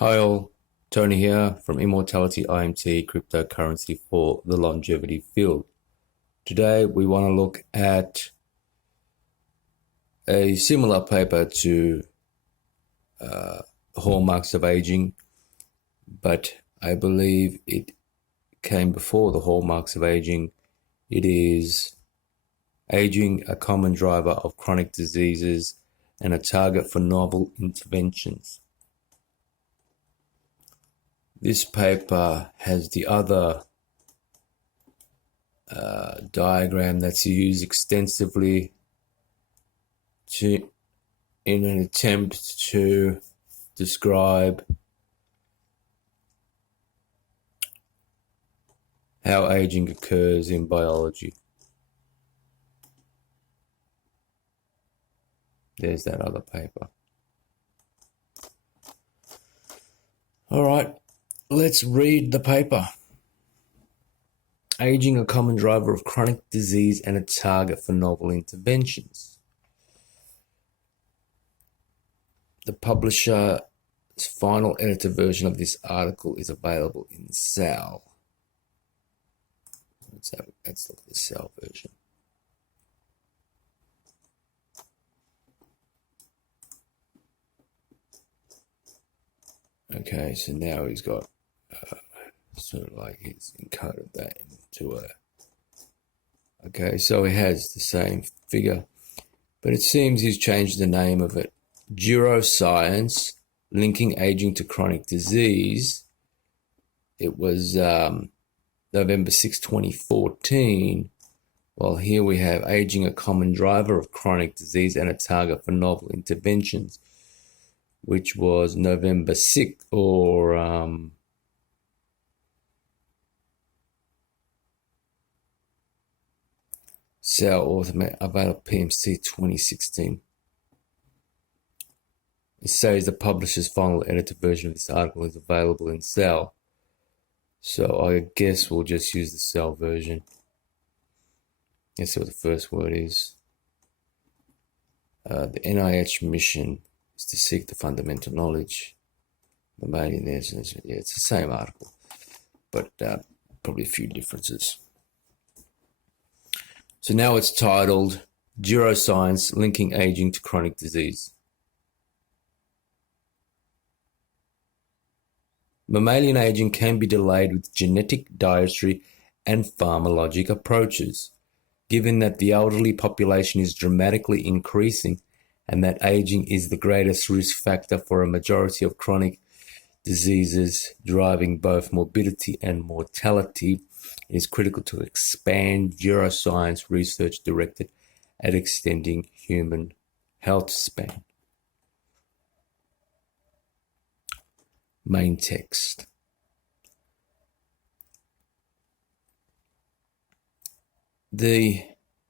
Hi all, Tony here from Immortality IMT Cryptocurrency for the longevity field. Today we want to look at a similar paper to Hallmarks of Aging, but I believe it came before the Hallmarks of Aging. It is Aging, a Common Driver of Chronic Diseases and a Target for Novel Interventions. This paper has the other diagram that's used extensively in an attempt to describe how aging occurs in biology. There's that other paper. All right. Let's read the paper. Aging, a common driver of chronic disease and a target for novel interventions. The publisher's final edited version of this article is available in Cell. Let's look at the Cell version. Okay, so now he's got sort of like he's encoded that into a... Okay, so he has the same figure, but it seems he's changed the name of it. Geroscience, linking aging to chronic disease. It was November 6, 2014. Well, here we have Aging, a Common Driver of Chronic Disease and a Target for Novel Interventions, which was November 6th, or Cell Automate, available PMC 2016. It says the publisher's final edited version of this article is available in Cell. So I guess we'll just use the Cell version. Let's see what the first word is. The NIH mission is to seek the fundamental knowledge. Yeah, it's the same article, but probably a few differences. So now it's titled Geroscience, Linking Aging to Chronic Disease. Mammalian aging can be delayed with genetic, dietary, and pharmacologic approaches. Given that the elderly population is dramatically increasing and that aging is the greatest risk factor for a majority of chronic diseases, driving both morbidity and mortality, it is critical to expand geroscience research directed at extending human health span. Main text. The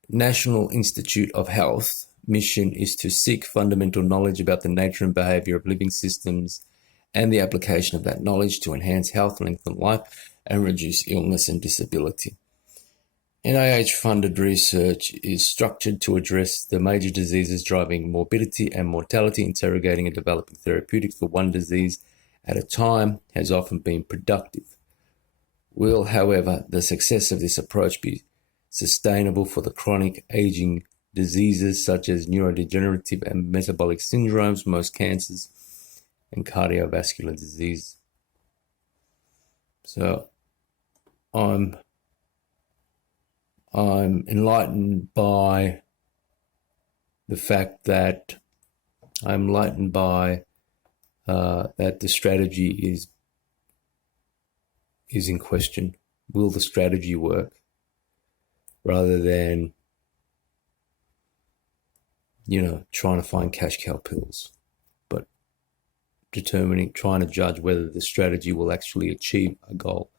National Institute of Health mission is to seek fundamental knowledge about the nature and behavior of living systems and the application of that knowledge to enhance health, lengthen life, and reduce illness and disability. NIH-funded research is structured to address the major diseases driving morbidity and mortality. Interrogating and developing therapeutics for one disease at a time has often been productive. Will, however, the success of this approach be sustainable for the chronic aging diseases such as neurodegenerative and metabolic syndromes, most cancers, and cardiovascular disease? So I'm enlightened by the fact that that the strategy is in question. Will the strategy work? Rather than, trying to find cash cow pills, but trying to judge whether the strategy will actually achieve a goal.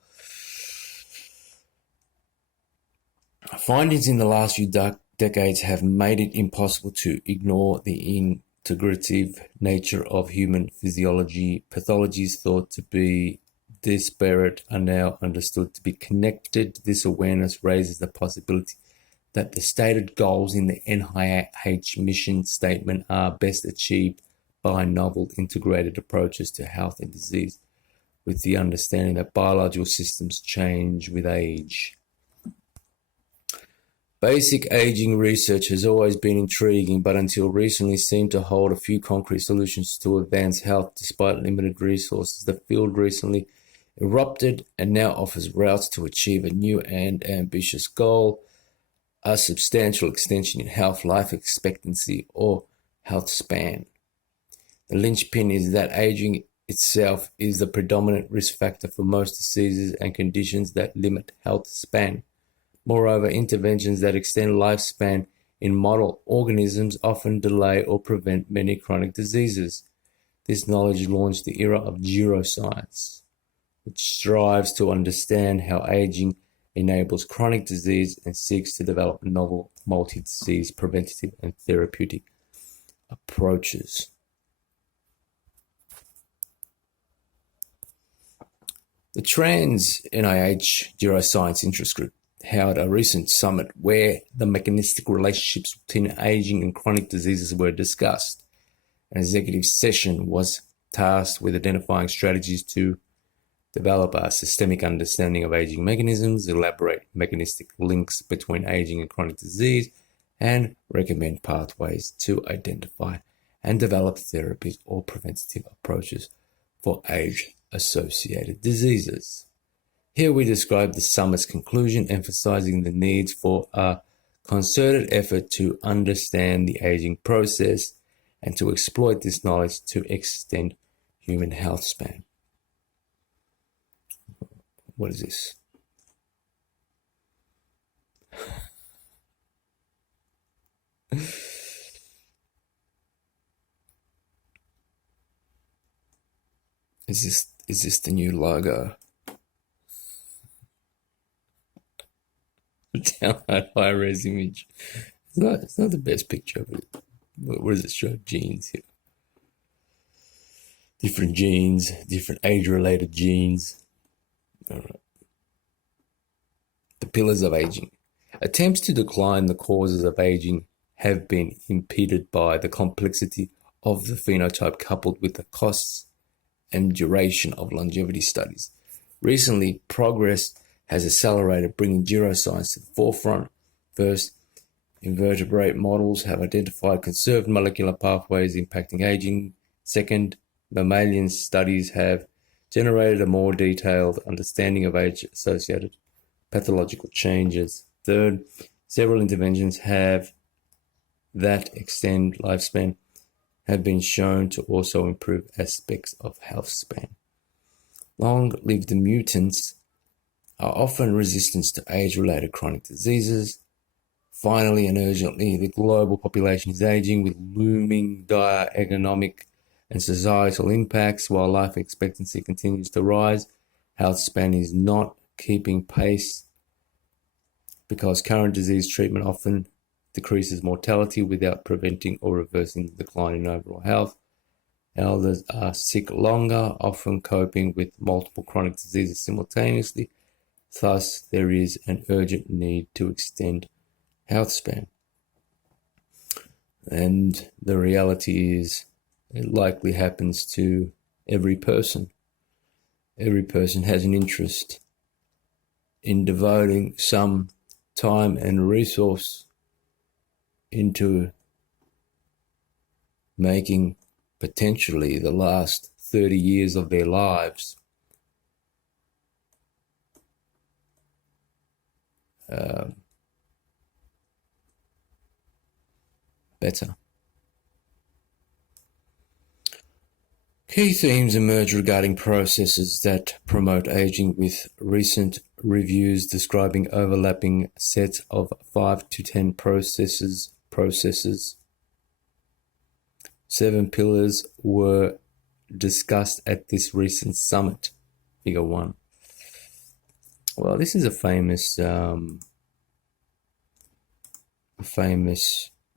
Findings in the last few decades have made it impossible to ignore the integrative nature of human physiology. Pathologies thought to be disparate are now understood to be connected. This awareness raises the possibility that the stated goals in the NIH mission statement are best achieved by novel integrated approaches to health and disease, with the understanding that biological systems change with age. Basic aging research has always been intriguing, but until recently seemed to hold a few concrete solutions to advance health despite limited resources. The field recently erupted and now offers routes to achieve a new and ambitious goal: a substantial extension in health, life expectancy, or health span. The linchpin is that aging itself is the predominant risk factor for most diseases and conditions that limit health span. Moreover, interventions that extend lifespan in model organisms often delay or prevent many chronic diseases. This knowledge launched the era of Geroscience, which strives to understand how aging enables chronic disease and seeks to develop novel multi-disease preventative and therapeutic approaches. The Trans NIH Geroscience Interest Group held a recent summit where the mechanistic relationships between aging and chronic diseases were discussed. An executive session was tasked with identifying strategies to develop a systemic understanding of aging mechanisms, elaborate mechanistic links between aging and chronic disease, and recommend pathways to identify and develop therapies or preventative approaches for age-associated diseases. Here we describe the summit's conclusion, emphasizing the need for a concerted effort to understand the aging process and to exploit this knowledge to extend human health span. What is this? Is this the new logo? Download high-res image. It's not the best picture of it. What does it show? Genes here. Different genes, different age-related genes. All right. The pillars of aging. Attempts to decline the causes of aging have been impeded by the complexity of the phenotype coupled with the costs and duration of longevity studies. Recently, progress has accelerated, bringing geroscience to the forefront. First, invertebrate models have identified conserved molecular pathways impacting aging. Second, mammalian studies have generated a more detailed understanding of age-associated pathological changes. Third, several interventions that extend lifespan have been shown to also improve aspects of health span. Long-lived mutants are often resistant to age-related chronic diseases. Finally and urgently, the global population is aging with looming dire economic and societal impacts. While life expectancy continues to rise, health span is not keeping pace because current disease treatment often decreases mortality without preventing or reversing the decline in overall health. Elders are sick longer, often coping with multiple chronic diseases simultaneously. Thus, there is an urgent need to extend health span. And the reality is, it likely happens to every person. Every person has an interest in devoting some time and resource into making potentially the last 30 years of their lives better. Key themes emerge regarding processes that promote aging, with recent reviews describing overlapping sets of 5 to 10 processes. 7 pillars were discussed at this recent summit. Figure 1. Well, this is a famous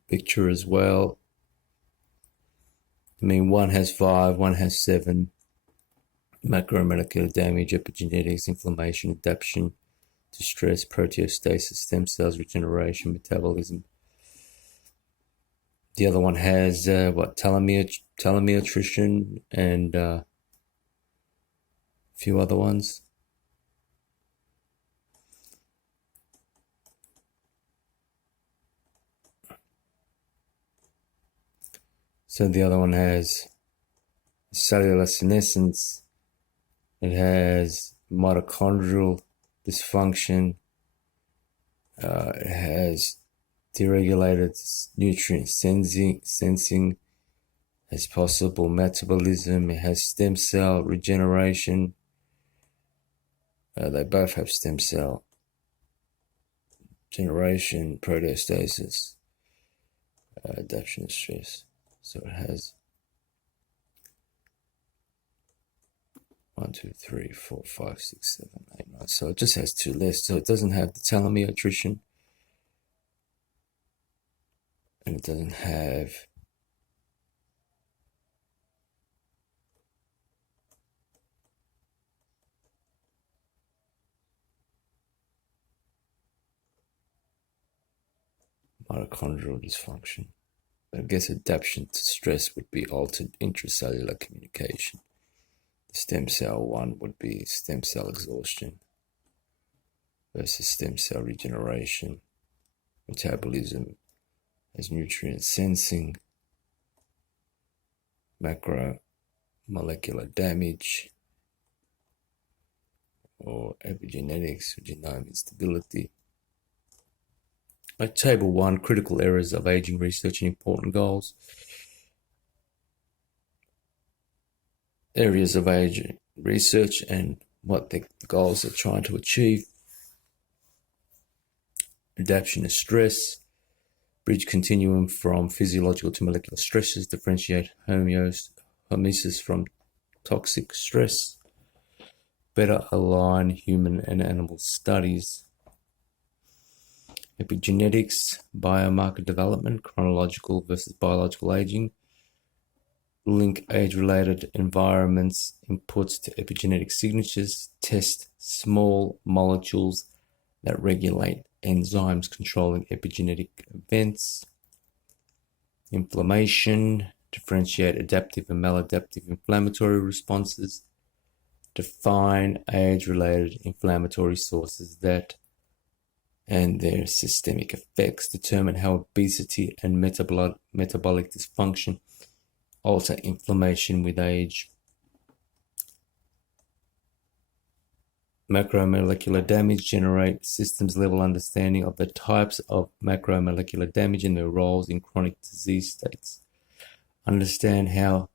picture as well. I mean, one has 5, one has 7. Macromolecular damage, epigenetics, inflammation, adaptation to stress, proteostasis, stem cells, regeneration, metabolism. The other one has telomere attrition, and a few other ones. So the other one has cellular senescence. It has mitochondrial dysfunction. It has deregulated nutrient sensing, has possible metabolism. It has stem cell regeneration. They both have stem cell generation, proteostasis, adaptation stress. So it has 1, 2, 3, 4, 5, 6, 7, 8, 9. So it just has 2 lists. So it doesn't have the telomere attrition, and it doesn't have mitochondrial dysfunction. But I guess adaptation to stress would be altered intracellular communication. The stem cell one would be stem cell exhaustion versus stem cell regeneration. Metabolism as nutrient sensing, macromolecular damage, or epigenetics, genome instability. Table 1, critical areas of aging research and important goals. Areas of aging research and what the goals are trying to achieve. Adaptation to stress. Bridge continuum from physiological to molecular stresses. Differentiate homeostasis from toxic stress. Better align human and animal studies. Epigenetics, biomarker development, chronological versus biological aging. Link age-related environments inputs to epigenetic signatures. Test small molecules that regulate enzymes controlling epigenetic events. Inflammation, differentiate adaptive and maladaptive inflammatory responses. Define age-related inflammatory sources and their systemic effects. Determine how obesity and metabolic dysfunction alter inflammation with age. Macromolecular damage, generate systems level understanding of the types of macromolecular damage and their roles in chronic disease states. Understand how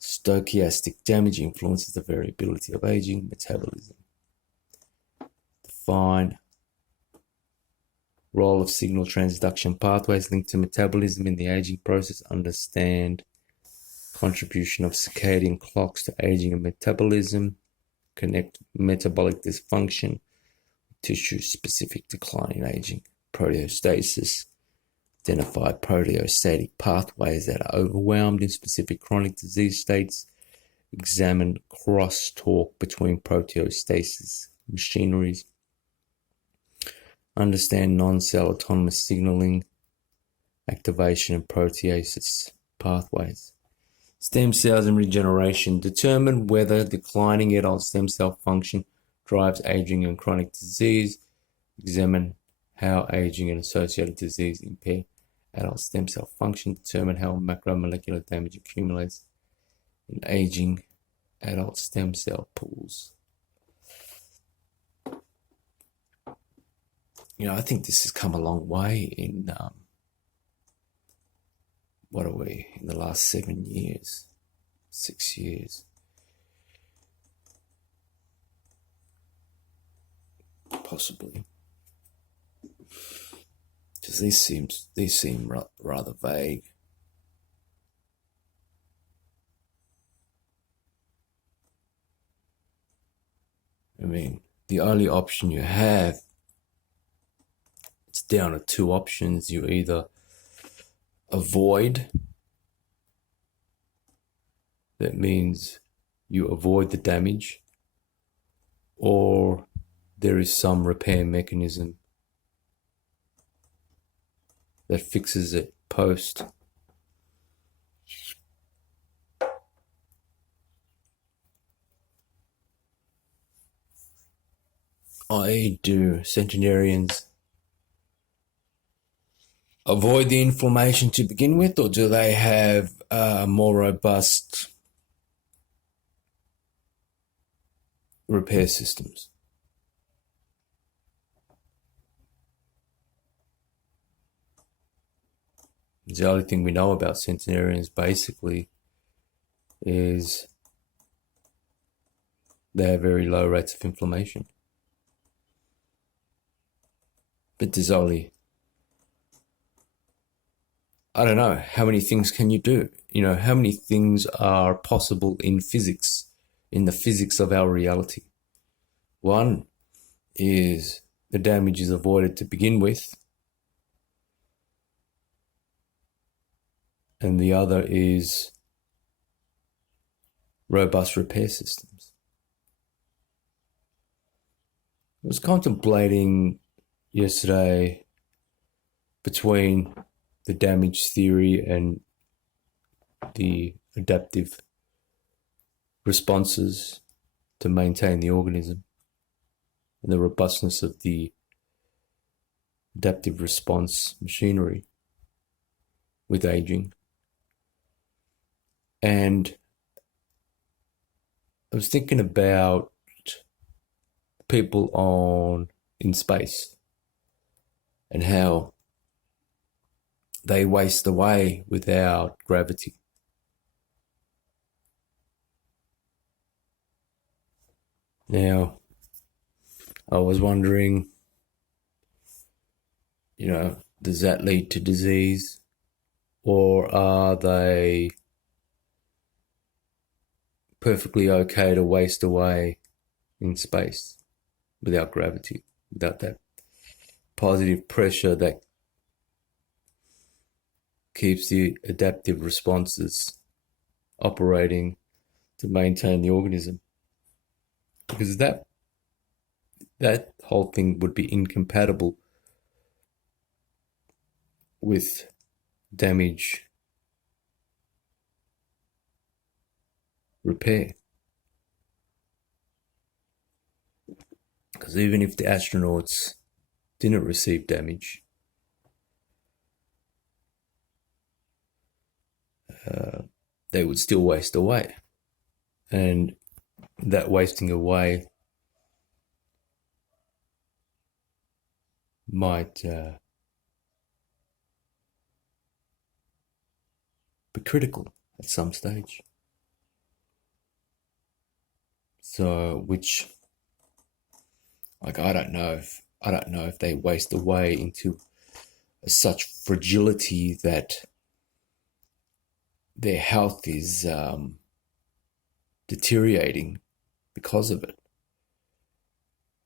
stochastic damage influences the variability of aging metabolism. Define role of signal transduction pathways linked to metabolism in the aging process. Understand contribution of circadian clocks to aging and metabolism. Connect metabolic dysfunction, tissue-specific decline in aging. Proteostasis. Identify proteostatic pathways that are overwhelmed in specific chronic disease states. Examine crosstalk between proteostasis machineries. Understand non-cell autonomous signaling, activation, and proteasis pathways. Stem cells and regeneration. Determine whether declining adult stem cell function drives aging and chronic disease. Examine how aging and associated disease impair adult stem cell function. Determine how macromolecular damage accumulates in aging adult stem cell pools. I think this has come a long way in, in the last 7 years, 6 years. Possibly. Because these seem rather vague. I mean, the only option you have, it's down to 2 options. You either avoid, that means you avoid the damage, or there is some repair mechanism that fixes it post Do centenarians avoid the inflammation to begin with, or do they have more robust repair systems? The only thing we know about centenarians basically is they have very low rates of inflammation. But there's only, I don't know, how many things can you do? You know, how many things are possible in physics, in the physics of our reality? One is the damage is avoided to begin with, and the other is robust repair systems. I was contemplating yesterday between the damage theory and the adaptive responses to maintain the organism and the robustness of the adaptive response machinery with aging. And I was thinking about people in space and how they waste away without gravity. Now, I was wondering, you know, does that lead to disease, or are they perfectly okay to waste away in space without gravity, without that positive pressure that keeps the adaptive responses operating to maintain the organism? Because that whole thing would be incompatible with damage repair. Because even if the astronauts didn't receive damage, they would still waste away. And that wasting away might be critical at some stage. So, which, like, I don't know if they waste away into such fragility that their health is deteriorating because of it.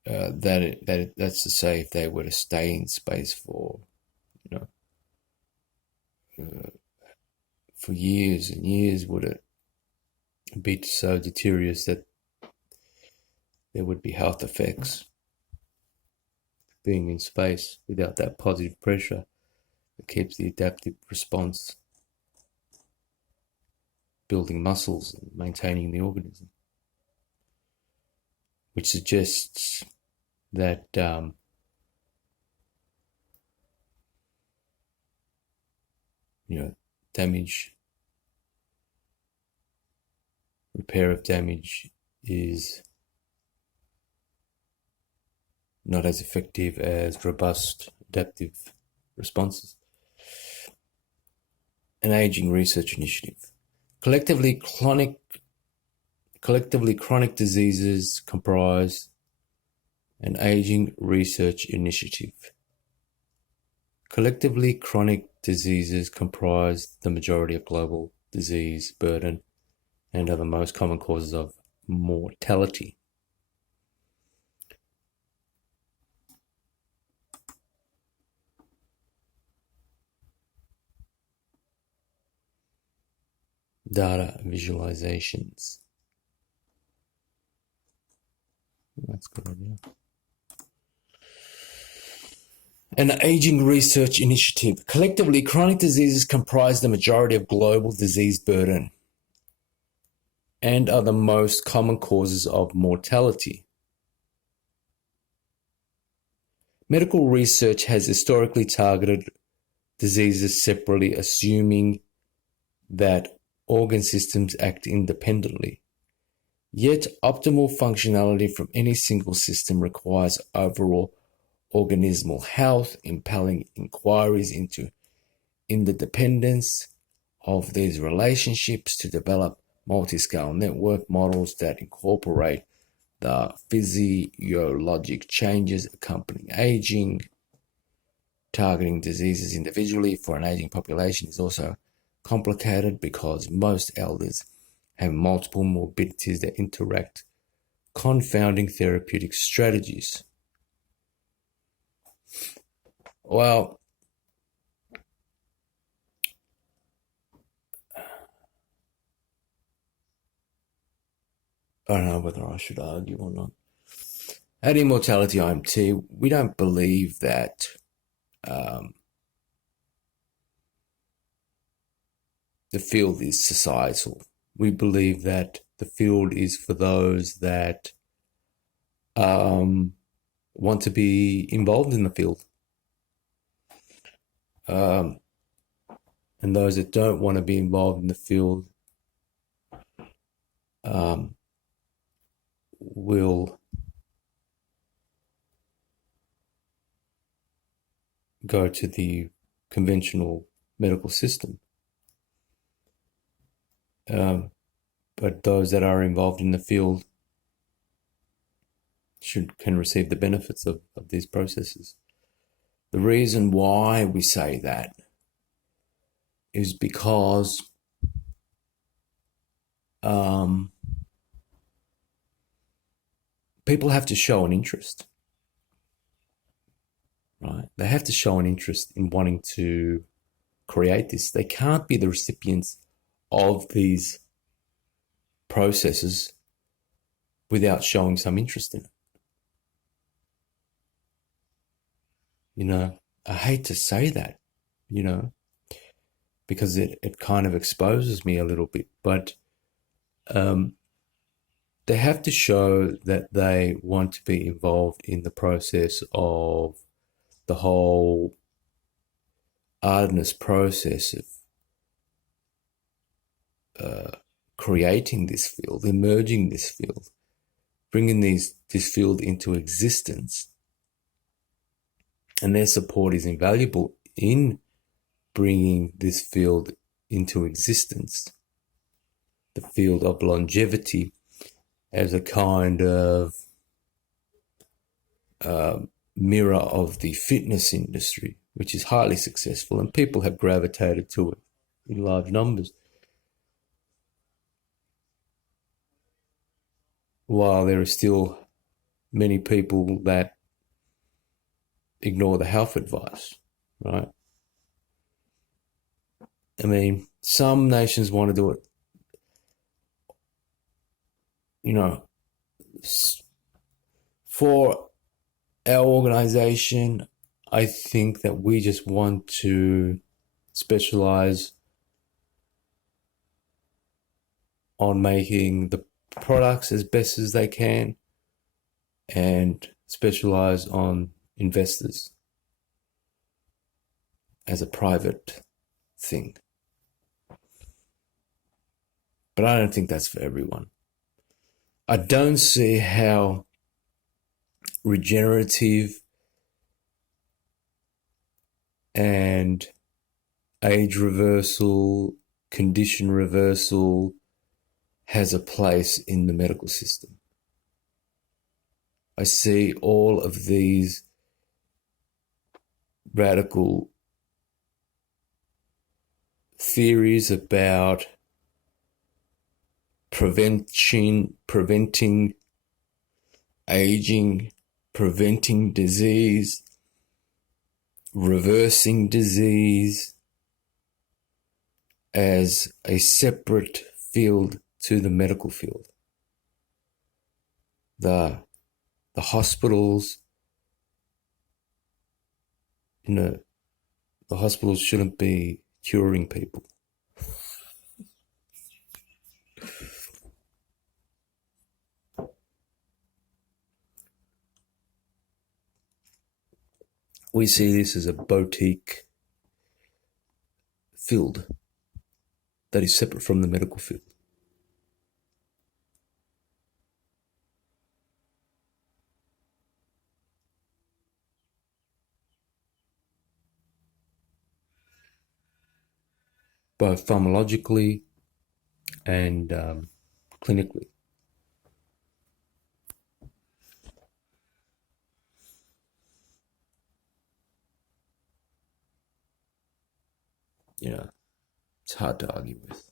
That's to say, if they were to stay in space for, for years and years, would it be so deteriorous that there would be health effects being in space without that positive pressure that keeps the adaptive response building muscles and maintaining the organism, which suggests that damage, repair of damage is not as effective as robust adaptive responses. An aging research initiative. Collectively, chronic diseases comprise an aging research initiative. Collectively, chronic diseases comprise the majority of global disease burden and are the most common causes of mortality. Data visualizations. That's a good idea. An aging research initiative. Collectively, chronic diseases comprise the majority of global disease burden and are the most common causes of mortality. Medical research has historically targeted diseases separately, assuming that organ systems act independently. Yet, optimal functionality from any single system requires overall organismal health, impelling inquiries into interdependence of these relationships to develop multi-scale network models that incorporate the physiologic changes accompanying aging. Targeting diseases individually for an aging population is also complicated because most elders have multiple morbidities that interact, confounding therapeutic strategies. Well, I don't know whether I should argue or not. At Immortality IMT, we don't believe that the field is societal. We believe that the field is for those that want to be involved in the field. And those that don't want to be involved in the field will go to the conventional medical system. But those that are involved in the field can receive the benefits of these processes. The reason why we say that is because people have to show an interest, right? They have to show an interest in wanting to create this. They can't be the recipients of these processes without showing some interest in it. You know, I hate to say that, you know, because it kind of exposes me a little bit, but they have to show that they want to be involved in the process of the whole arduous process of creating this field, emerging this field, bringing this field into existence. And their support is invaluable in bringing this field into existence. The field of longevity as a kind of mirror of the fitness industry, which is highly successful, and people have gravitated to it in large numbers. While there are still many people that ignore the health advice, right? I mean, some nations want to do it, you know, for our organization, I think that we just want to specialize on making the products as best as they can and specialize on investors as a private thing. But I don't think that's for everyone. I don't see how regenerative and age reversal, condition reversal has a place in the medical system. I see all of these radical theories about preventing aging, preventing disease, reversing disease as a separate field to the medical field. The hospitals, you know, the hospitals shouldn't be curing people. We see this as a boutique field that is separate from the medical field. Both pharmacologically and clinically. It's hard to argue with.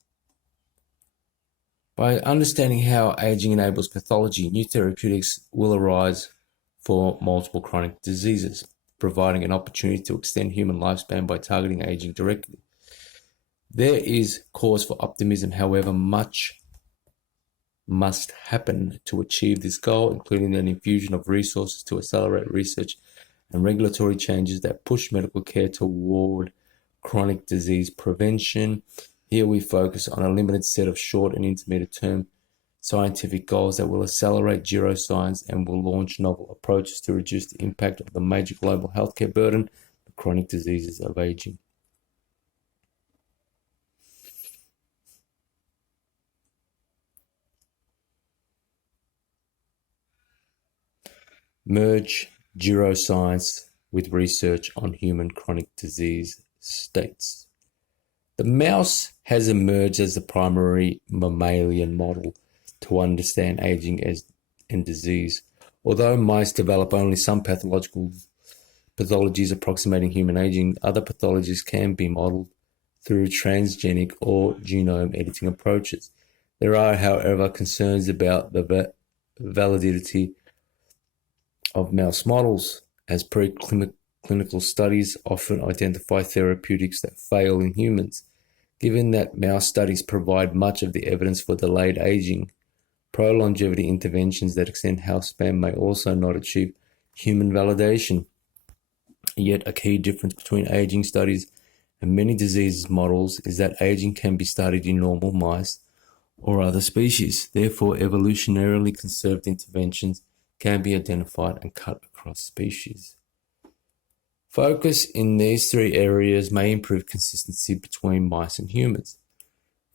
By understanding how aging enables pathology, new therapeutics will arise for multiple chronic diseases, providing an opportunity to extend human lifespan by targeting aging directly. There is cause for optimism, however, much must happen to achieve this goal, including an infusion of resources to accelerate research and regulatory changes that push medical care toward chronic disease prevention. Here we focus on a limited set of short and intermediate term scientific goals that will accelerate geroscience and will launch novel approaches to reduce the impact of the major global healthcare burden, the chronic diseases of aging. Merge geroscience with research on human chronic disease states. The mouse has emerged as the primary mammalian model to understand aging and disease. Although mice develop only some pathologies approximating human aging, other pathologies can be modeled through transgenic or genome editing approaches. There are, however, concerns about the validity of mouse models, as preclinical studies often identify therapeutics that fail in humans. Given that mouse studies provide much of the evidence for delayed aging, pro-longevity interventions that extend health span may also not achieve human validation. Yet a key difference between aging studies and many diseases models is that aging can be studied in normal mice or other species. Therefore, evolutionarily conserved interventions can be identified and cut across species. Focus in these three areas may improve consistency between mice and humans.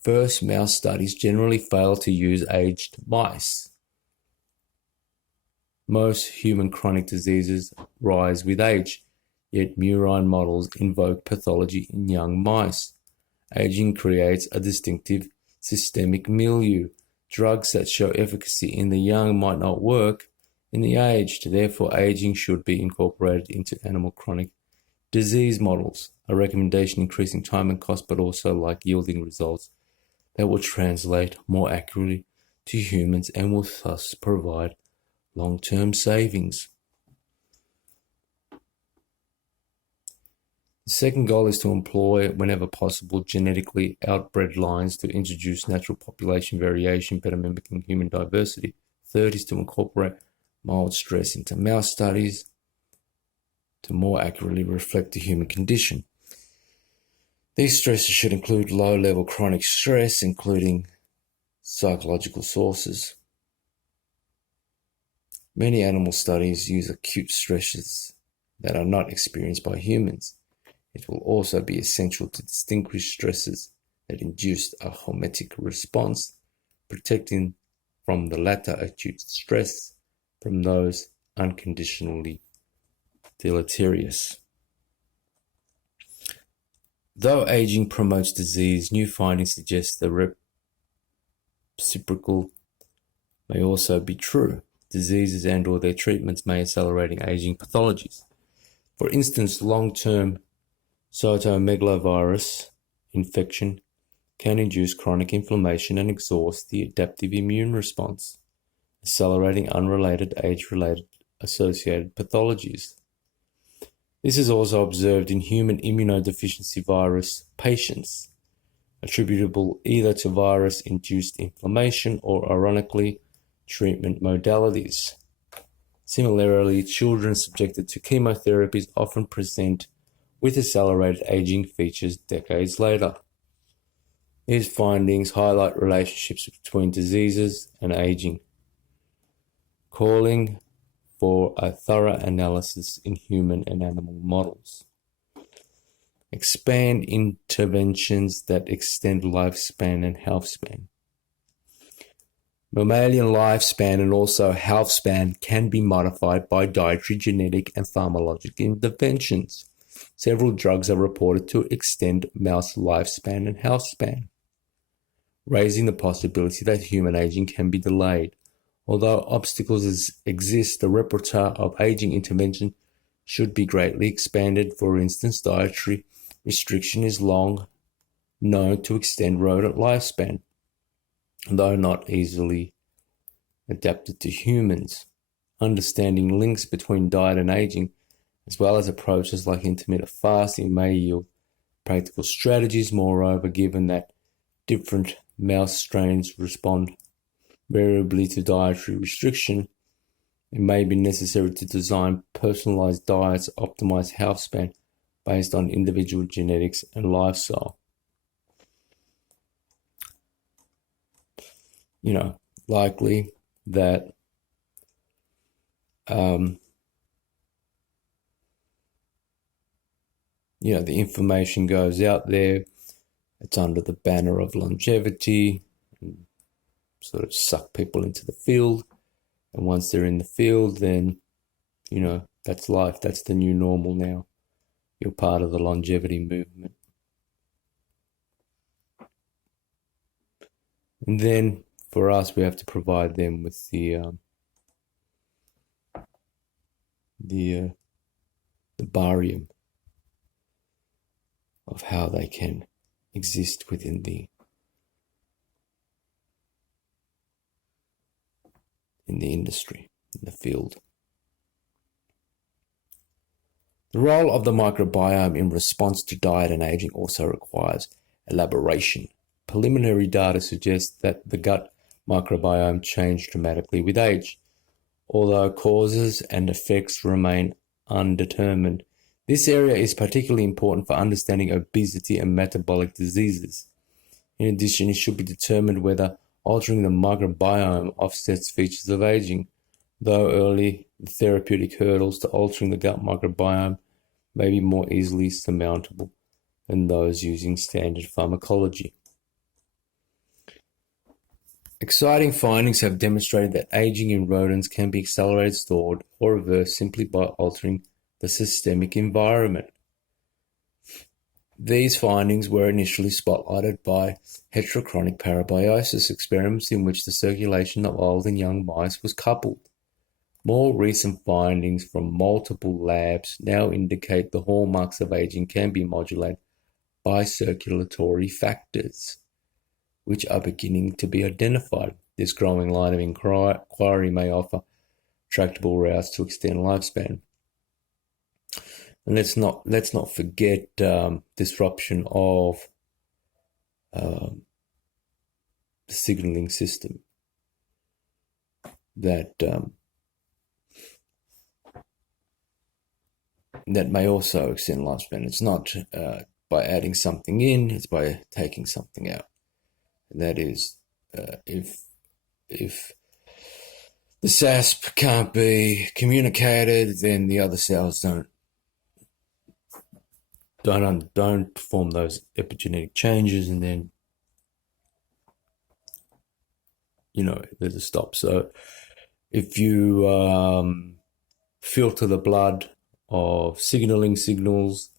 First, mouse studies generally fail to use aged mice. Most human chronic diseases rise with age, yet murine models invoke pathology in young mice. Aging creates a distinctive systemic milieu. Drugs that show efficacy in the young might not work in the aged. Therefore, aging should be incorporated into animal chronic disease models, a recommendation increasing time and cost, but also like yielding results that will translate more accurately to humans and will thus provide long-term savings. The second goal is to employ, whenever possible, genetically outbred lines to introduce natural population variation, better mimicking human diversity. Third is to incorporate mild stress into mouse studies to more accurately reflect the human condition. These stresses should include low-level chronic stress, including psychological sources. Many animal studies use acute stresses that are not experienced by humans. It will also be essential to distinguish stresses that induce a hormetic response, protecting from the latter acute stress from those unconditionally deleterious. Though aging promotes disease, new findings suggest the reciprocal may also be true. Diseases and or their treatments may accelerating aging pathologies. For instance, long-term cytomegalovirus infection can induce chronic inflammation and exhaust the adaptive immune response, accelerating unrelated age-related associated pathologies. This is also observed in human immunodeficiency virus patients, attributable either to virus-induced inflammation or, ironically, treatment modalities. Similarly, children subjected to chemotherapies often present with accelerated aging features decades later. These findings highlight relationships between diseases and aging, calling for a thorough analysis in human and animal models. Expand interventions that extend lifespan and health span. Mammalian lifespan and also health span can be modified by dietary, genetic, and pharmacological interventions. Several drugs are reported to extend mouse lifespan and health span, raising the possibility that human aging can be delayed. Although obstacles exist, the repertoire of aging intervention should be greatly expanded. For instance, dietary restriction is long known to extend rodent lifespan, though not easily adapted to humans. Understanding links between diet and aging, as well as approaches like intermittent fasting, may yield practical strategies. Moreover, given that different mouse strains respond variably to dietary restriction, it may be necessary to design personalized diets, optimize health span based on individual genetics and lifestyle. Likely that the information goes out there. It's under the banner of longevity and sort of suck people into the field. And once they're in the field, then, that's life. That's the new normal now. You're part of the longevity movement. And then for us, we have to provide them with the barium of how they can exist within the industry, in the field. The role of the microbiome in response to diet and aging also requires elaboration. Preliminary data suggests that the gut microbiome changes dramatically with age, although causes and effects remain undetermined. This area is particularly important for understanding obesity and metabolic diseases. In addition, it should be determined whether altering the microbiome offsets features of aging. Though early, the therapeutic hurdles to altering the gut microbiome may be more easily surmountable than those using standard pharmacology. Exciting findings have demonstrated that aging in rodents can be accelerated, stalled, or reversed simply by altering the systemic environment. These findings were initially spotlighted by heterochronic parabiosis experiments in which the circulation of old and young mice was coupled. More recent findings from multiple labs now indicate the hallmarks of aging can be modulated by circulatory factors, which are beginning to be identified. This growing line of inquiry may offer tractable routes to extend lifespan. And let's not forget disruption of the signaling system that may also extend lifespan. It's not by adding something in; it's by taking something out. And that is, if the SASP can't be communicated, then the other cells don't form those epigenetic changes, and then there's a stop. So if you filter the blood of signaling signals,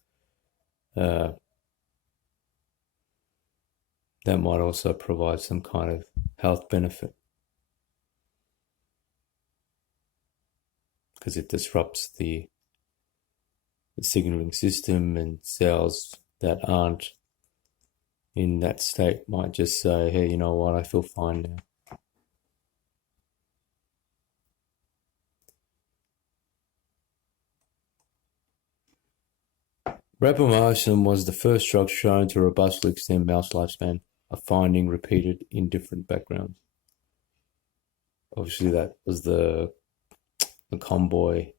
that might also provide some kind of health benefit, because it disrupts the signaling system, and cells that aren't in that state might just say, hey, you know what, I feel fine now. Rapamycin was the first drug shown to robustly extend mouse lifespan, a finding repeated in different backgrounds. Obviously, that was the Conboy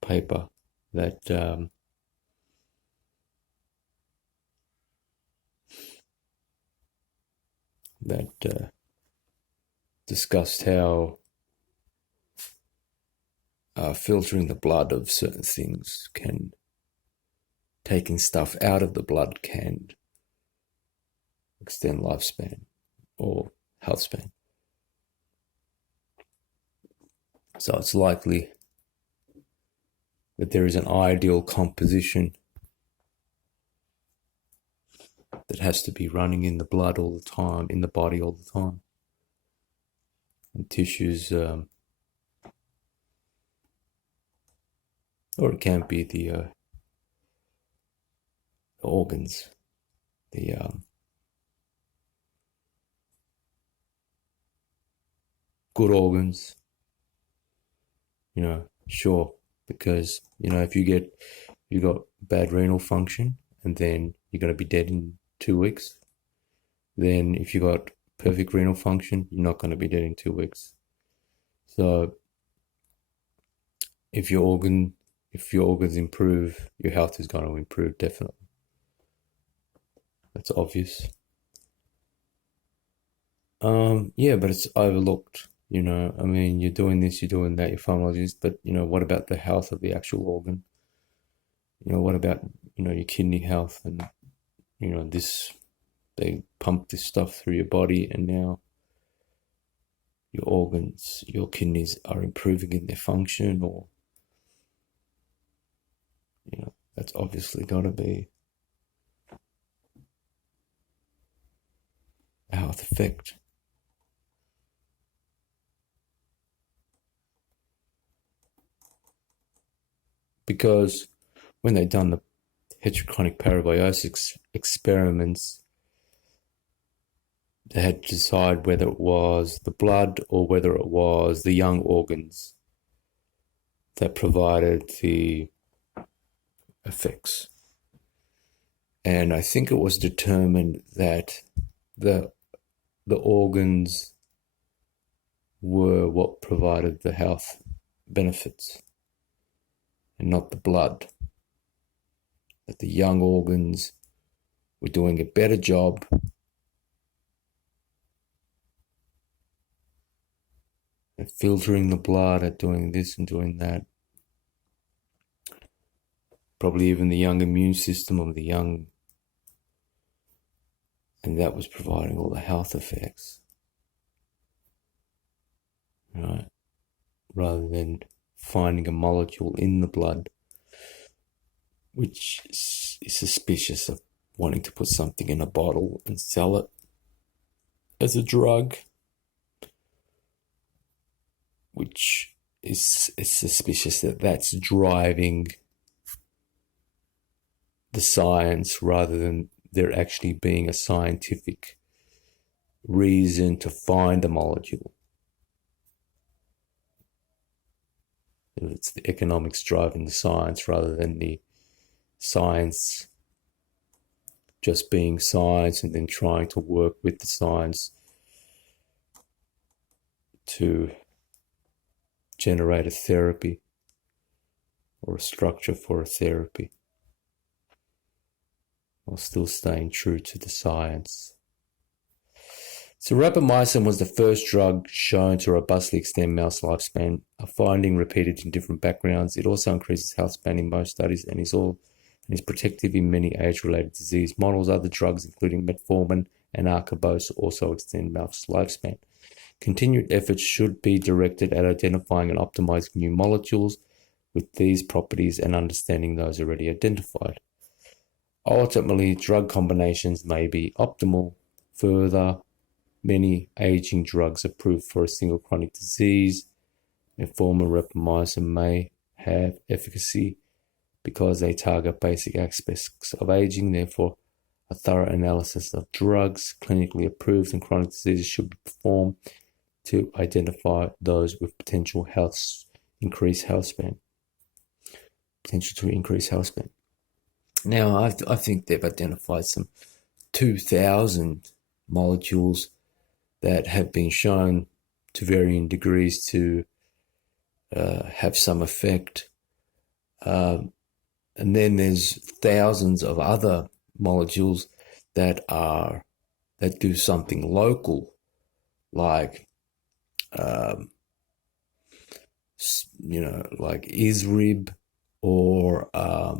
paper that that discussed how filtering the blood of certain things taking stuff out of the blood can extend lifespan or health span. So it's likely that there is an ideal composition that has to be running in the blood all the time, in the body all the time. And tissues, or it can be the organs, the good organs, sure, because, if you got bad renal function and then you're going to be dead in 2 weeks, then if you got perfect renal function, you're not going to be dead in 2 weeks. So if your organs improve, your health is going to improve, definitely. That's obvious. Yeah, but it's overlooked. You're doing this, you're doing that, you're pharmacologist, but what about the health of the actual organ? What about your kidney health? And they pump this stuff through your body, and now your organs, your kidneys are improving in their function, or that's obviously got to be a health effect. Because when they've done the heterochronic parabiosis experiments, they had to decide whether it was the blood or whether it was the young organs that provided the effects. And I think it was determined that the organs were what provided the health benefits, and not the blood. That the young organs were doing a better job at filtering the blood, at doing this and doing that. Probably even the young immune system of the young, and that was providing all the health effects, right? Rather than finding a molecule in the blood which is suspicious of wanting to put something in a bottle and sell it as a drug, which is suspicious that that's driving the science rather than there actually being a scientific reason to find a molecule. It's the economics driving the science rather than the science just being science and then trying to work with the science to generate a therapy or a structure for a therapy, while still staying true to the science. So rapamycin was the first drug shown to robustly extend mouse lifespan, a finding repeated in different backgrounds. It also increases health span in most studies and is protective in many age-related disease models. Other drugs, including metformin and arquebus, also extend mouse lifespan. Continued efforts should be directed at identifying and optimizing new molecules with these properties and understanding those already identified. Ultimately, drug combinations may be optimal. Further, many aging drugs approved for a single chronic disease, metformin, rapamycin, may have efficacy because they target basic aspects of aging. Therefore, a thorough analysis of drugs clinically approved in chronic diseases should be performed to identify those with potential to increase health span. Now, I think they've identified some 2,000 molecules that have been shown to varying degrees to have some effect. And then there's thousands of other molecules that are that do something local, like, like ISRIB, or a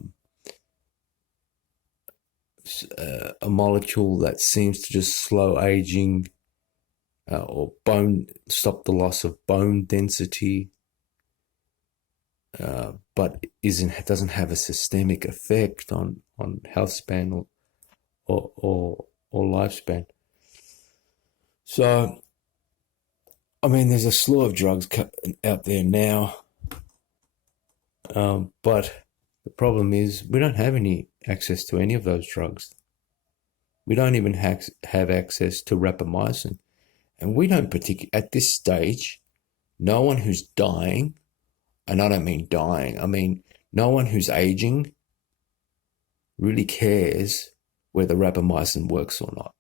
molecule that seems to just slow aging, or stop the loss of bone density, but doesn't have a systemic effect on health span or lifespan. So, I mean, there's a slew of drugs out there now, but the problem is we don't have any access to any of those drugs. We don't even have access to rapamycin. And we don't at this stage, no one who's dying, and I don't mean dying, I mean no one who's aging really cares whether rapamycin works or not.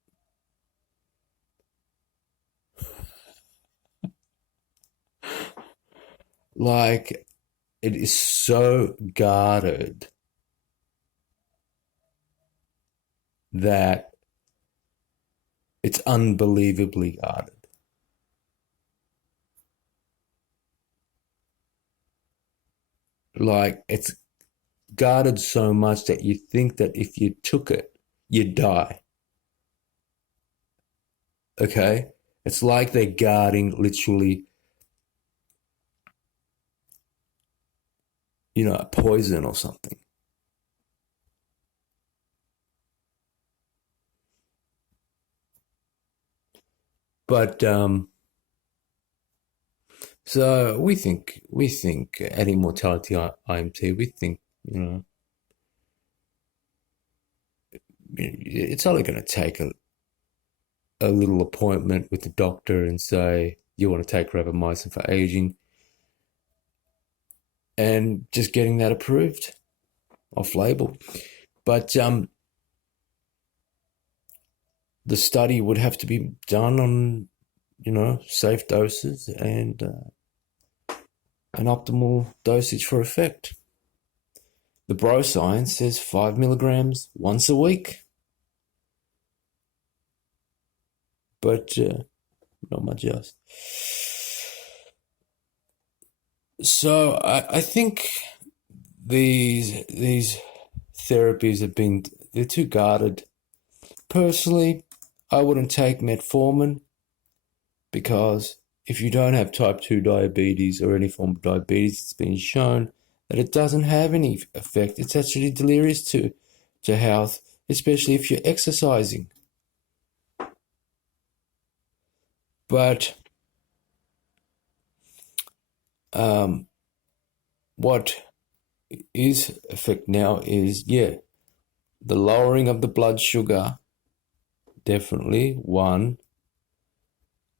Like, it is so guarded that it's unbelievably guarded. Like, it's guarded so much that you think that if you took it, you'd die. Okay? It's like they're guarding literally, a poison or something. But so we think at Immortality IMT, we think, it's only going to take a little appointment with the doctor and say, you want to take rapamycin for aging, and just getting that approved off label. But the study would have to be done on, safe doses and an optimal dosage for effect. The Geroscience says 5 milligrams once a week. But not much else. So I think these therapies they're too guarded. Personally, I wouldn't take metformin, because if you don't have type 2 diabetes or any form of diabetes, it's been shown that it doesn't have any effect. It's actually deleterious to health, especially if you're exercising. But what is effect now is, the lowering of the blood sugar, definitely one.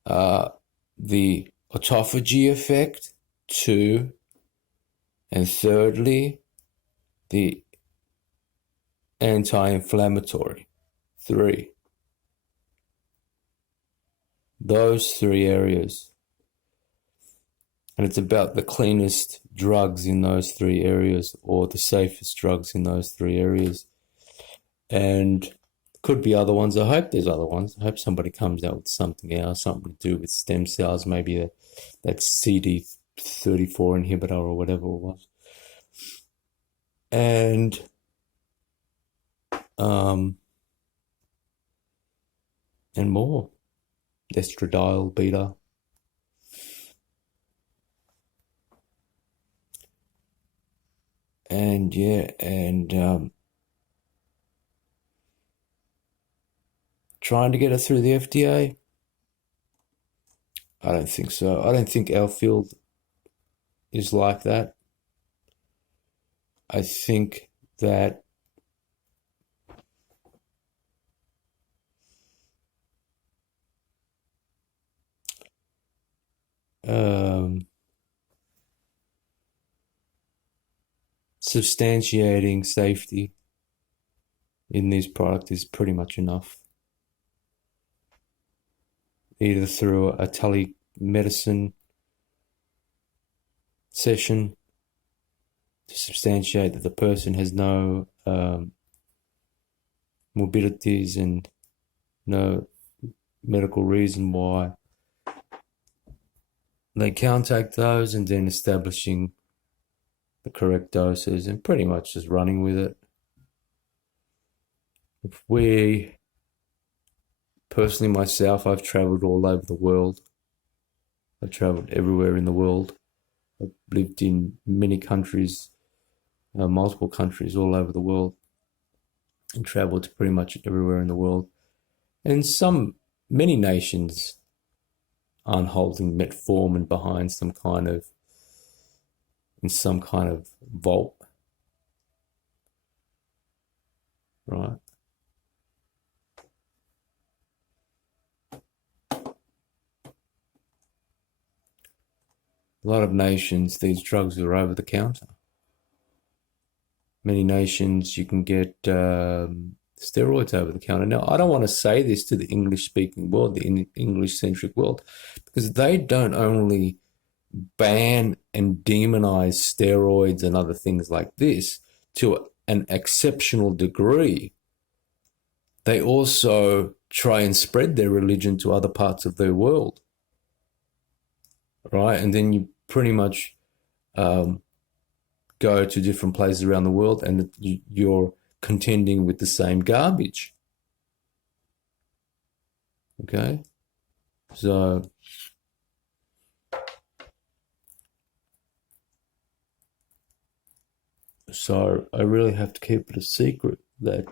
The autophagy effect, 2. And thirdly, the anti-inflammatory, 3. Those 3 areas. And it's about the cleanest drugs in those 3 areas, or the safest drugs in those 3 areas. And could be other ones. I hope there's other ones. I hope somebody comes out with something else, something to do with stem cells, maybe that CD34 inhibitor or whatever it was. And more. Estradiol beta. And trying to get it through the FDA? I don't think so. I don't think our field is like that. I think that substantiating safety in these products is pretty much enough. Either through a telemedicine session to substantiate that the person has no morbidities and no medical reason why they can't take those, and then establishing the correct doses and pretty much just running with it. If we, personally myself, I've traveled all over the world. I've traveled everywhere in the world. I've lived in many countries, multiple countries all over the world, and traveled to pretty much everywhere in the world. And many nations aren't holding metformin behind some kind of vault, right? A lot of nations, these drugs are over the counter. Many nations, you can get steroids over the counter. Now, I don't want to say this to the English-speaking world, the English-centric world, because they don't only ban and demonize steroids and other things like this to an exceptional degree. They also try and spread their religion to other parts of the world, right? And then you pretty much go to different places around the world and you're contending with the same garbage. Okay? So I really have to keep it a secret that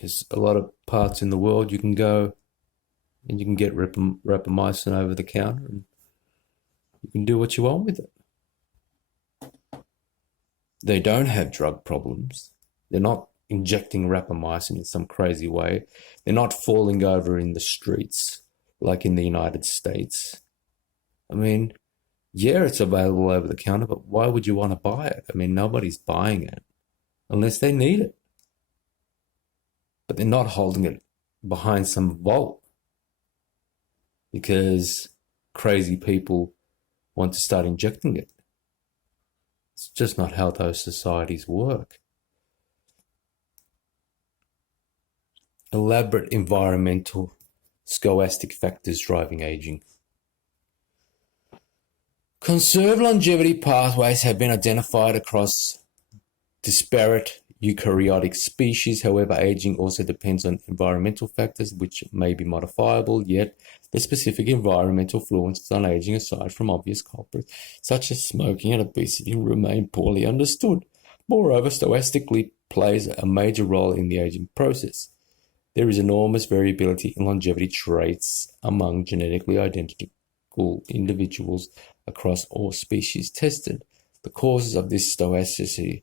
there's a lot of parts in the world you can go and you can get rapamycin over the counter and you can do what you want with it. They don't have drug problems. They're not injecting rapamycin in some crazy way. They're not falling over in the streets like in the United States. I mean, yeah, it's available over the counter, but why would you want to buy it? I mean, nobody's buying it unless they need it. But they're not holding it behind some vault because crazy people want to start injecting it. It's just not how those societies work. Elaborate environmental scholastic factors driving aging. Conserved longevity pathways have been identified across disparate eukaryotic species. However, aging also depends on environmental factors which may be modifiable, yet the specific environmental influences on aging, aside from obvious culprits such as smoking and obesity, remain poorly understood. Moreover, stochastically plays a major role in the aging process. There is enormous variability in longevity traits among genetically identical individuals across all species tested. The causes of this stochasticity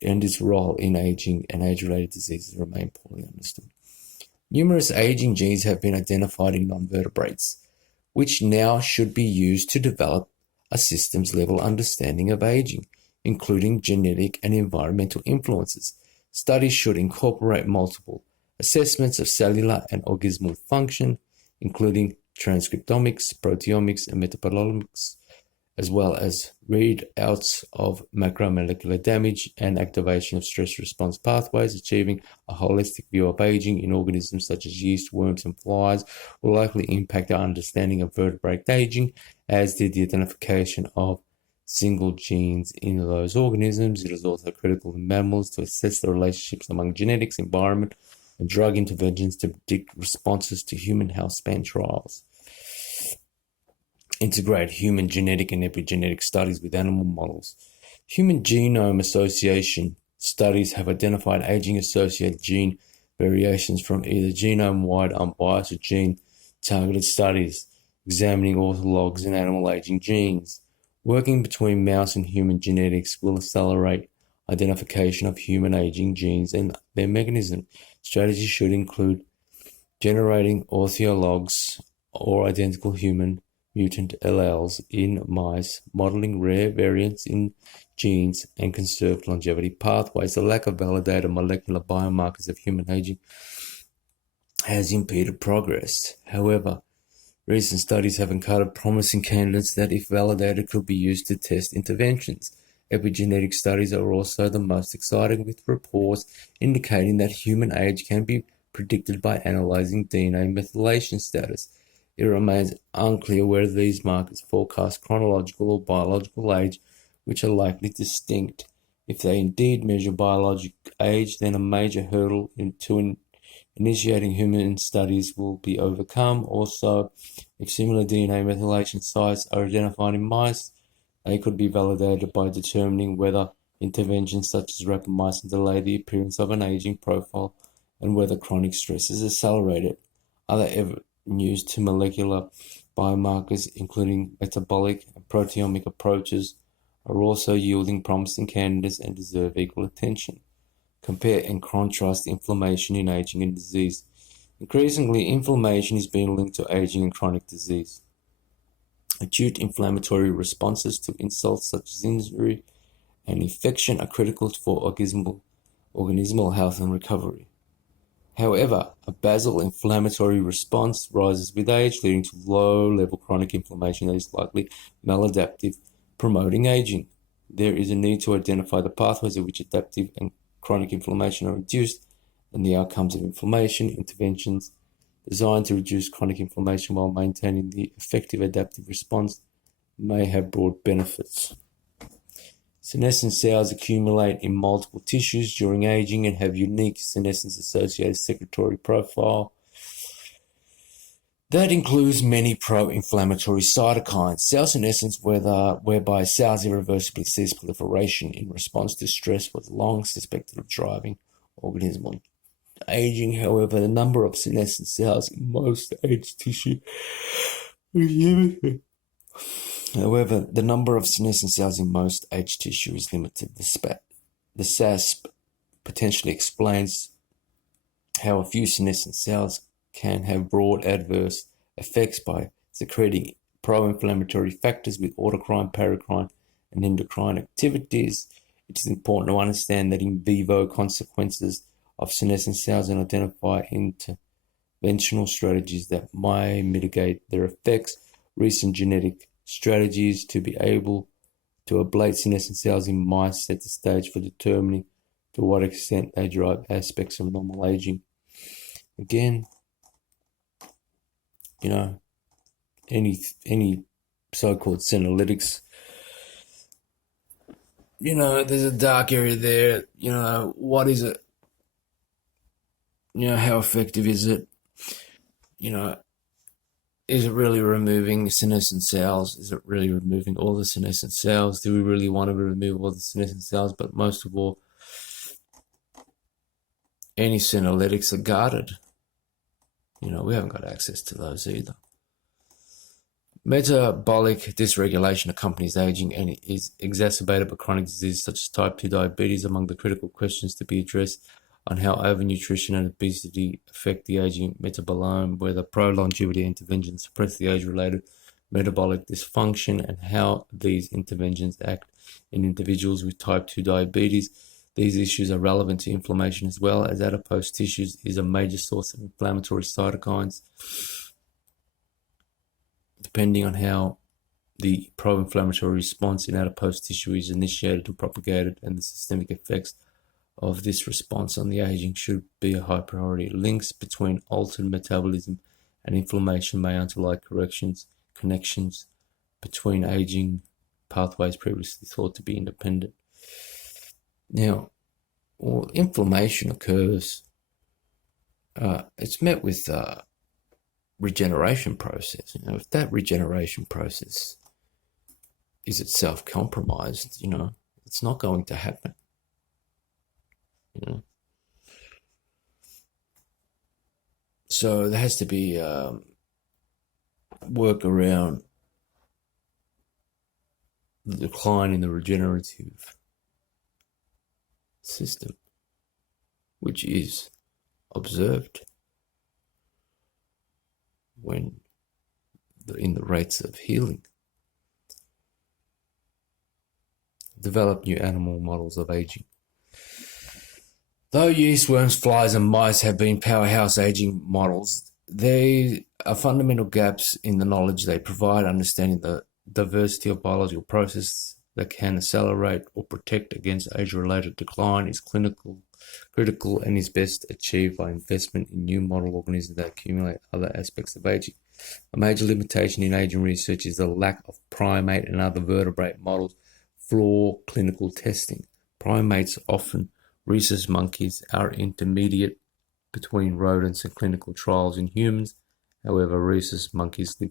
and its role in aging and age-related diseases remain poorly understood. Numerous aging genes have been identified in non-vertebrates, which now should be used to develop a systems-level understanding of aging, including genetic and environmental influences. Studies should incorporate multiple assessments of cellular and organismal function, including transcriptomics, proteomics, and metabolomics, as well as readouts of macromolecular damage and activation of stress response pathways. Achieving a holistic view of aging in organisms such as yeast, worms, and flies will likely impact our understanding of vertebrate aging, as did the identification of single genes in those organisms. It is also critical in mammals to assess the relationships among genetics, environment, and drug interventions to predict responses to human health span trials. Integrate human genetic and epigenetic studies with animal models. Human Genome Association studies have identified aging-associated gene variations from either genome-wide unbiased or gene-targeted studies examining orthologs in animal aging genes. Working between mouse and human genetics will accelerate identification of human aging genes and their mechanism. Strategies should include generating orthologs or identical human mutant alleles in mice, modeling rare variants in genes, and conserved longevity pathways. The lack of validated molecular biomarkers of human aging has impeded progress. However, recent studies have uncovered promising candidates that, if validated, could be used to test interventions. Epigenetic studies are also the most exciting, with reports indicating that human age can be predicted by analyzing DNA methylation status. It remains unclear whether these markers forecast chronological or biological age, which are likely distinct. If they indeed measure biologic age, then a major hurdle to initiating human studies will be overcome. Also, if similar DNA methylation sites are identified in mice, they could be validated by determining whether interventions such as rapamycin delay the appearance of an aging profile and whether chronic stress is accelerated. Other avenues to molecular biomarkers, including metabolic and proteomic approaches, are also yielding promising candidates and deserve equal attention. Compare and contrast inflammation in aging and disease. Increasingly, inflammation is being linked to aging and chronic disease. Acute inflammatory responses to insults such as injury and infection are critical for organismal health and recovery. However, a basal inflammatory response rises with age, leading to low-level chronic inflammation that is likely maladaptive, promoting aging. There is a need to identify the pathways in which adaptive and chronic inflammation are reduced and the outcomes of inflammation interventions designed to reduce chronic inflammation while maintaining the effective adaptive response may have broad benefits. Senescent cells accumulate in multiple tissues during aging and have unique senescence-associated secretory profile that includes many pro-inflammatory cytokines. Cell senescence, whereby cells irreversibly cease proliferation in response to stress, was long suspected of driving organismal aging. However, the number of senescent cells in most aged tissue is limited. The SASP potentially explains how a few senescent cells can have broad adverse effects by secreting pro-inflammatory factors with autocrine, paracrine, and endocrine activities. It is important to understand that in vivo consequences of senescent cells and identify interventional strategies that may mitigate their effects. Recent genetic strategies to be able to ablate senescent cells in mice set the stage for determining to what extent they drive aspects of normal aging. Again, any so-called senolytics, there's a dark area there. What is it? How effective is it? Is it really removing senescent cells? Is it really removing all the senescent cells? Do we really want to remove all the senescent cells? But most of all, any senolytics are guarded. We haven't got access to those either. Metabolic dysregulation accompanies aging and is exacerbated by chronic disease such as type 2 diabetes. Among the critical questions to be addressed on how overnutrition and obesity affect the aging metabolome, whether pro-longevity interventions suppress the age-related metabolic dysfunction, and how these interventions act in individuals with type 2 diabetes. These issues are relevant to inflammation as well, as adipose tissues is a major source of inflammatory cytokines. Depending on how the pro-inflammatory response in adipose tissue is initiated and propagated, and the systemic effects of this response on the aging should be a high priority. Links between altered metabolism and inflammation may underlie connections between aging pathways previously thought to be independent. Now, inflammation occurs. It's met with regeneration process. If that regeneration process is itself compromised, it's not going to happen. So there has to be work around the decline in the regenerative system, which is observed when in the rates of healing. Develop new animal models of aging. Though yeast, worms, flies, and mice have been powerhouse aging models, there are fundamental gaps in the knowledge they provide. Understanding the diversity of biological processes that can accelerate or protect against age-related decline is critical and is best achieved by investment in new model organisms that accumulate other aspects of aging. A major limitation in aging research is the lack of primate and other vertebrate models for clinical testing. Primates, often rhesus monkeys, are intermediate between rodents and clinical trials in humans. However, rhesus monkeys live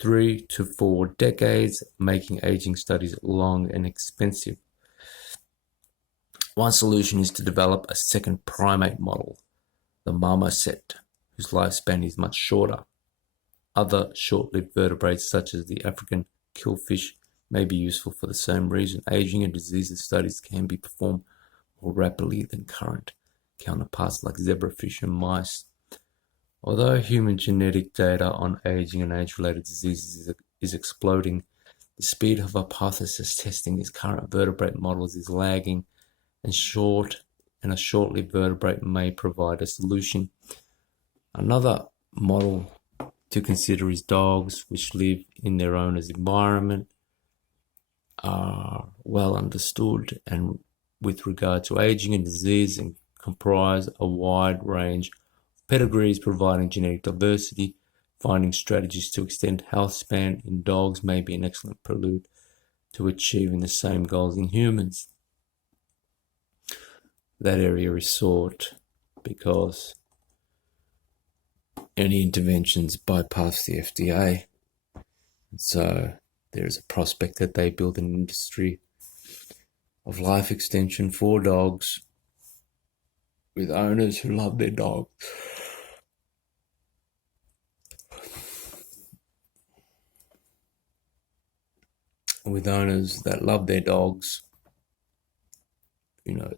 3 to 4 decades, making aging studies long and expensive. One solution is to develop a second primate model, the marmoset, whose lifespan is much shorter. Other short-lived vertebrates, such as the African killfish, may be useful for the same reason. Aging and diseases studies can be performed more rapidly than current counterparts like zebrafish and mice. Although human genetic data on aging and age-related diseases is exploding, the speed of hypothesis testing its current vertebrate models is lagging, and a short-lived vertebrate may provide a solution. Another model to consider is dogs, which live in their owner's environment, are well understood and with regard to aging and disease, and comprise a wide range of pedigrees providing genetic diversity. Finding strategies to extend health span in dogs may be an excellent prelude to achieving the same goals in humans. That area is sought because any interventions bypass the FDA. And so there is a prospect that they build an industry of life extension for dogs with owners who love their dog. With owners that love their dogs,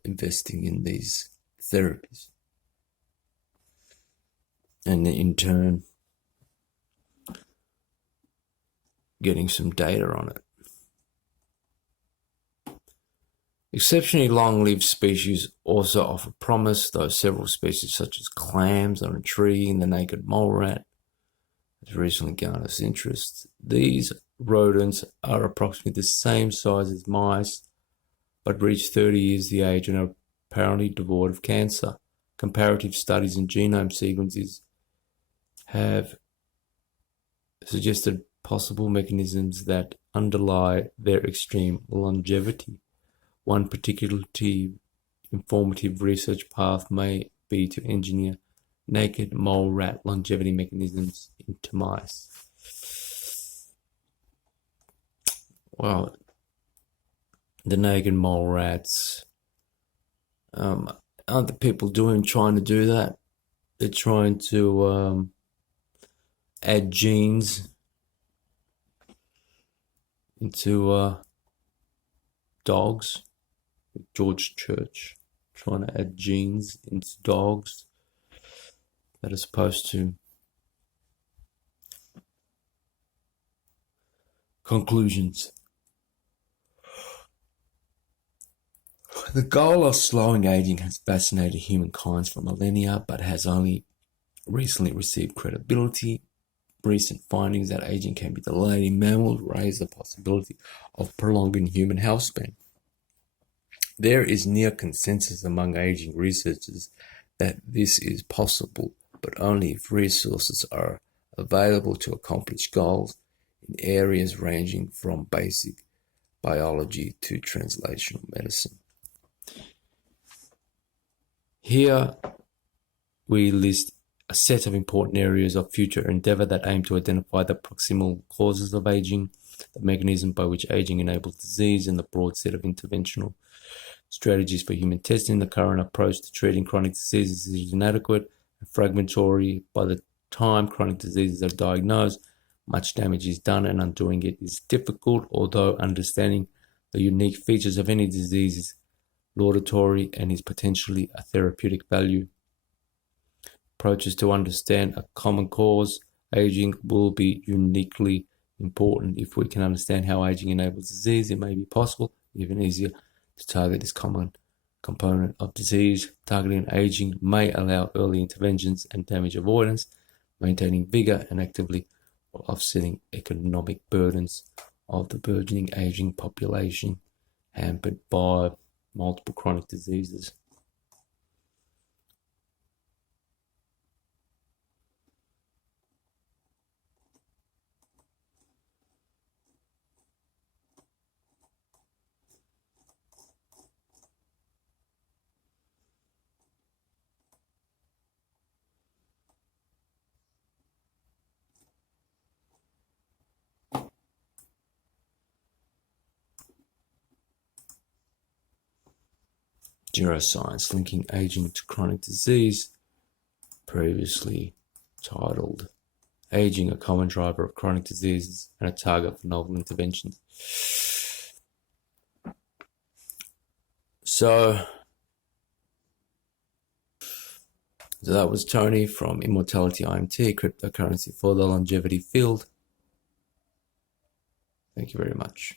investing in these therapies. And in turn, getting some data on it. Exceptionally long-lived species also offer promise, though several species such as clams are intriguing. The naked mole rat has recently garnered interest. These rodents are approximately the same size as mice, but reach 30 years the age and are apparently devoid of cancer. Comparative studies in genome sequences have suggested possible mechanisms that underlie their extreme longevity. One particularly informative research path may be to engineer naked mole rat longevity mechanisms into mice. Well, the naked mole rats, aren't the people trying to do that? They're trying to add genes into dogs. George Church trying to add genes into dogs that are supposed to. Conclusions. The goal of slowing aging has fascinated humankind for millennia, but has only recently received credibility. Recent findings that aging can be delayed in mammals raise the possibility of prolonging human health span. There is near consensus among aging researchers that this is possible, but only if resources are available to accomplish goals in areas ranging from basic biology to translational medicine. Here we list a set of important areas of future endeavor that aim to identify the proximal causes of aging, the mechanism by which aging enables disease, and the broad set of interventional strategies for human testing. The current approach to treating chronic diseases is inadequate and fragmentary. By the time chronic diseases are diagnosed, much damage is done, and undoing it is difficult, although understanding the unique features of any disease is laudatory and is potentially a therapeutic value. Approaches to understand a common cause, aging, will be uniquely important. If we can understand how aging enables disease, it may be possible, even easier, to target this common component of disease. Targeting aging may allow early interventions and damage avoidance, maintaining vigor and actively offsetting economic burdens of the burgeoning aging population hampered by multiple chronic diseases. Geroscience, linking aging to chronic disease, previously titled Aging, a common driver of chronic diseases and a target for novel interventions. So that was Tony from Immortality IMT Cryptocurrency for the longevity field. Thank you very much.